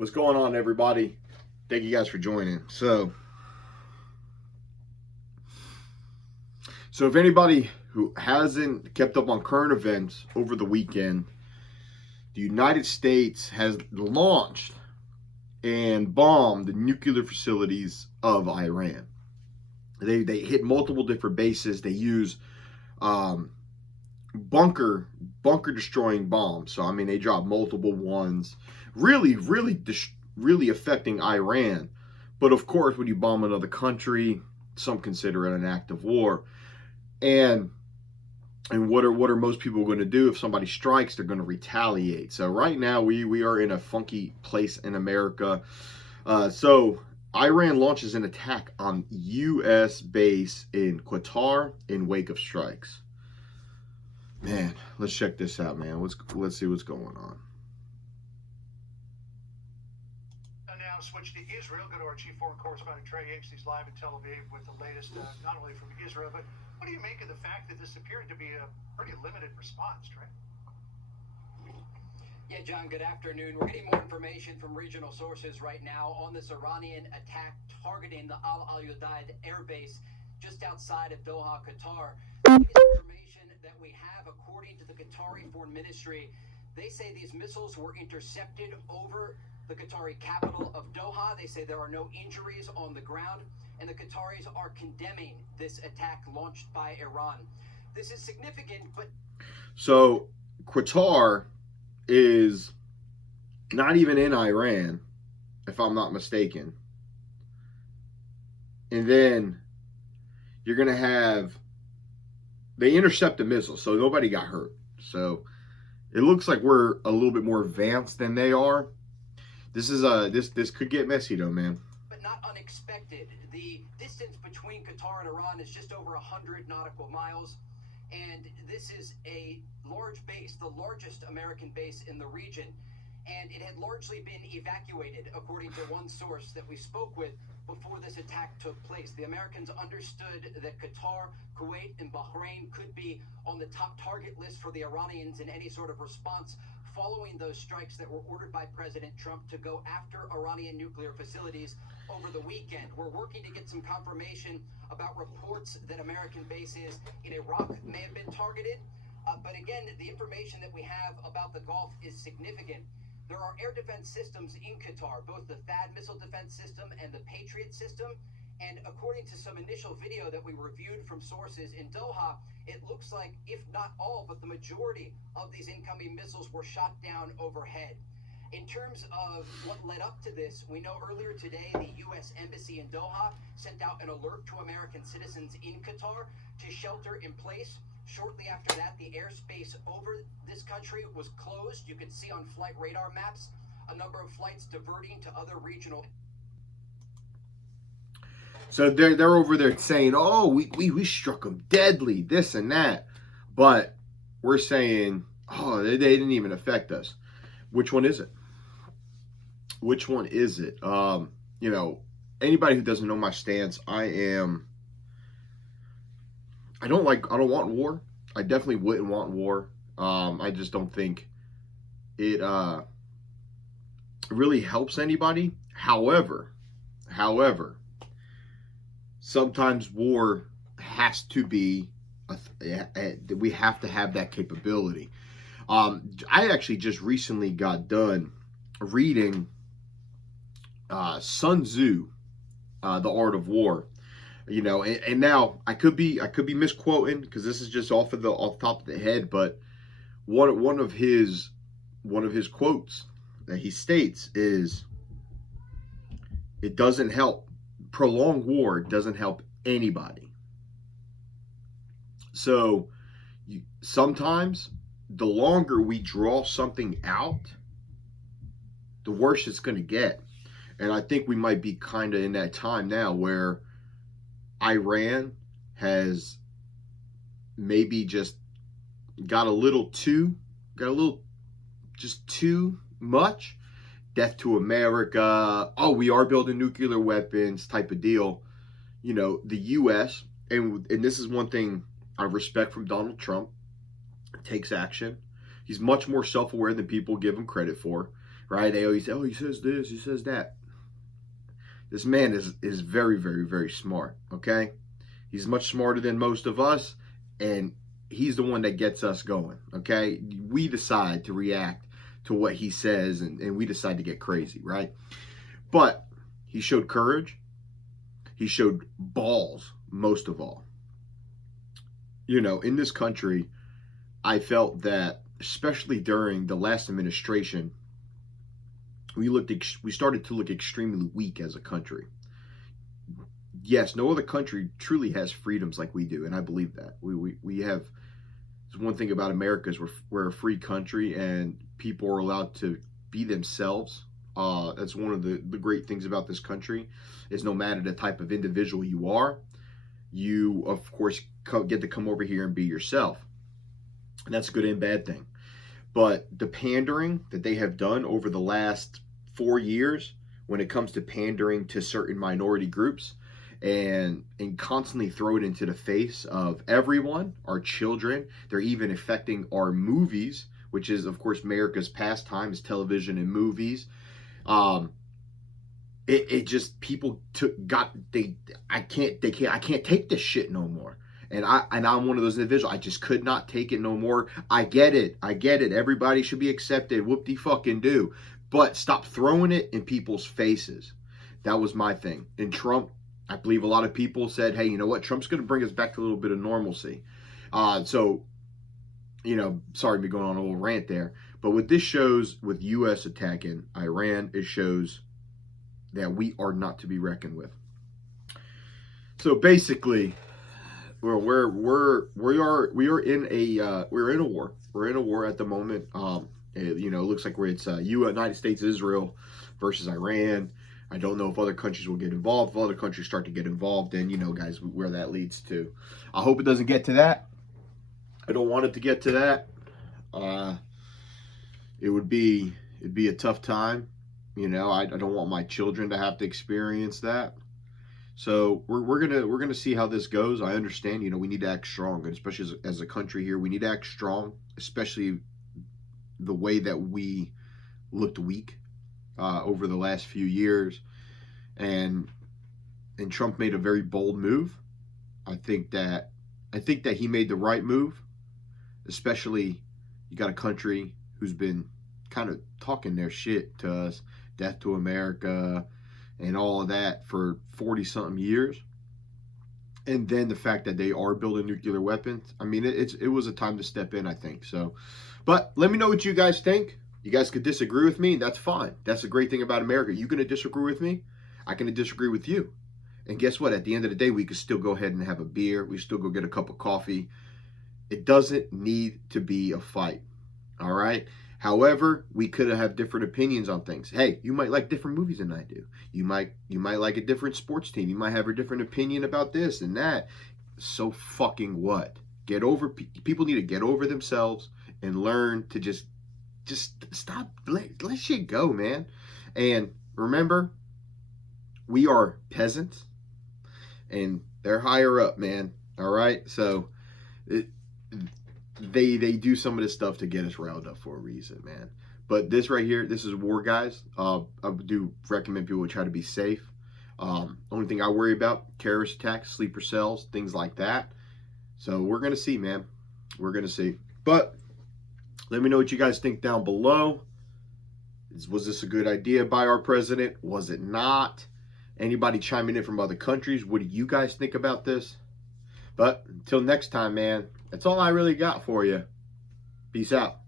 What's going on, everybody? Thank you guys for joining. So if anybody who hasn't kept up on current events over the weekend, the United States has launched and bombed the nuclear facilities of Iran. They hit multiple different bases. They use bunker destroying bombs. So I mean, they dropped multiple ones, really affecting Iran. But of course, when you bomb another country, some consider it an act of war. And what are most people going to do if somebody strikes? They're going to retaliate. So right now we are in a funky place in America. So Iran launches an attack on U.S. base in Qatar in wake of strikes. Man, let's check this out, man. Let's see what's going on. And now switch to Israel. Go to our chief foreign correspondent Trey Hicks. He's live in Tel Aviv with the latest, not only from Israel, but what do you make of the fact that this appeared to be a pretty limited response, Trey? Yeah, John, good afternoon. We're getting more information from regional sources right now on this Iranian attack targeting the Al-Udeid air base just outside of Doha, Qatar. Information that we have, according to the Qatari Foreign Ministry, they say these missiles were intercepted over the Qatari capital of Doha. They say there are no injuries on the ground, and the Qataris are condemning this attack launched by Iran. This is significant, but... So, Qatar is not even in Iran, if I'm not mistaken. And then you're going to have... They intercept the missile, so nobody got hurt. So, it looks like we're a little bit more advanced than they are. This is this could get messy though, man. But not unexpected. The distance between Qatar and Iran is just over 100 nautical miles, and this is a large base, the largest American base in the region, and it had largely been evacuated, according to one source that we spoke with before this attack took place. The Americans understood that Qatar, Kuwait, and Bahrain could be on the top target list for the Iranians in any sort of response following those strikes that were ordered by President Trump to go after Iranian nuclear facilities over the weekend. We're working to get some confirmation about reports that American bases in Iraq may have been targeted. But again, the information that we have about the Gulf is significant. There are air defense systems in Qatar, both the THAAD missile defense system and the Patriot system. And according to some initial video that we reviewed from sources in Doha, it looks like, if not all, but the majority of these incoming missiles were shot down overhead. In terms of what led up to this, we know earlier today the U.S. Embassy in Doha sent out an alert to American citizens in Qatar to shelter in place. Shortly after that, the airspace over this country was closed. You could see on flight radar maps a number of flights diverting to other regional. So they're over there saying, "Oh, we struck them deadly, this and that," but we're saying, "Oh, they didn't even affect us." Which one is it? Which one is it? You know, anybody who doesn't know my stance, I don't want war. I definitely wouldn't want war. I just don't think it really helps anybody. However, sometimes war has to be, we have to have that capability. I actually just recently got done reading Sun Tzu, The Art of War. You know, and now I could be misquoting because this is just off the top of the head, but one of his quotes that he states is, "It doesn't help. Prolonged war doesn't help anybody." So sometimes the longer we draw something out, the worse it's going to get. And I think we might be kind of in that time now where Iran has maybe just got a little too much. Death to America. Oh, we are building nuclear weapons type of deal. You know, the U.S. and this is one thing I respect from Donald Trump. Takes action. He's much more self-aware than people give him credit for. right? They always say, oh, he says this, he says that. This man is very, very, very smart, okay? He's much smarter than most of us, and he's the one that gets us going, okay? We decide to react to what he says, and we decide to get crazy, right? But he showed courage. He showed balls, most of all. You know, in this country, I felt that, especially during the last administration, we started to look extremely weak as a country. Yes, no other country truly has freedoms like we do, and I believe that. We have, there's one thing about America is we're a free country, and people are allowed to be themselves. That's one of the great things about this country, is no matter the type of individual you are, you, of course, get to come over here and be yourself. And that's a good and bad thing. But the pandering that they have done over the last 4 years, when it comes to pandering to certain minority groups, and constantly throw it into the face of everyone, our children, they're even affecting our movies, which is, of course, America's pastime, is television and movies. It just, people I can't take this shit no more. And I'm one of those individuals. I just could not take it no more. I get it. Everybody should be accepted. Whoop-de-fucking-do. But stop throwing it in people's faces. That was my thing. And Trump, I believe a lot of people said, hey, you know what? Trump's going to bring us back to a little bit of normalcy. So, you know, sorry to be going on a little rant there. But what this shows with U.S. attacking Iran, it shows that we are not to be reckoned with. So basically, well, we are in a war. We're in a war at the moment. You know, it looks like it's United States, Israel versus Iran. I don't know if other countries will get involved. If other countries start to get involved, then you know, guys, where that leads to. I hope it doesn't get to that. I don't want it to get to that. It'd be a tough time. You know, I don't want my children to have to experience that. So we're gonna see how this goes. I understand, you know, we need to act strong, and especially as a country here, we need to act strong, especially the way that we looked weak over the last few years, and Trump made a very bold move. I think that he made the right move, especially you got a country who's been kind of talking their shit to us, death to America, and all of that for 40-something years. And then the fact that they are building nuclear weapons. I mean, it was a time to step in, I think. So, but let me know what you guys think. You guys could disagree with me. That's fine. That's the great thing about America. You're going to disagree with me. I can disagree with you. And guess what? At the end of the day, we could still go ahead and have a beer. We still go get a cup of coffee. It doesn't need to be a fight. All right? However, we could have different opinions on things. Hey, you might like different movies than I do. You might like a different sports team. You might have a different opinion about this and that. So fucking what? People need to get over themselves and learn to just stop, let shit go, man. And remember, we are peasants and they're higher up, man. All right? So they do some of this stuff to get us riled up for a reason, man. But this right here, this is war, guys. I do recommend people try to be safe. Only thing I worry about, terrorist attacks, sleeper cells, things like that. So we're going to see, man. We're going to see. But let me know what you guys think down below. Was this a good idea by our president? Was it not? Anybody chiming in from other countries? What do you guys think about this? But until next time, man, that's all I really got for you. Peace out.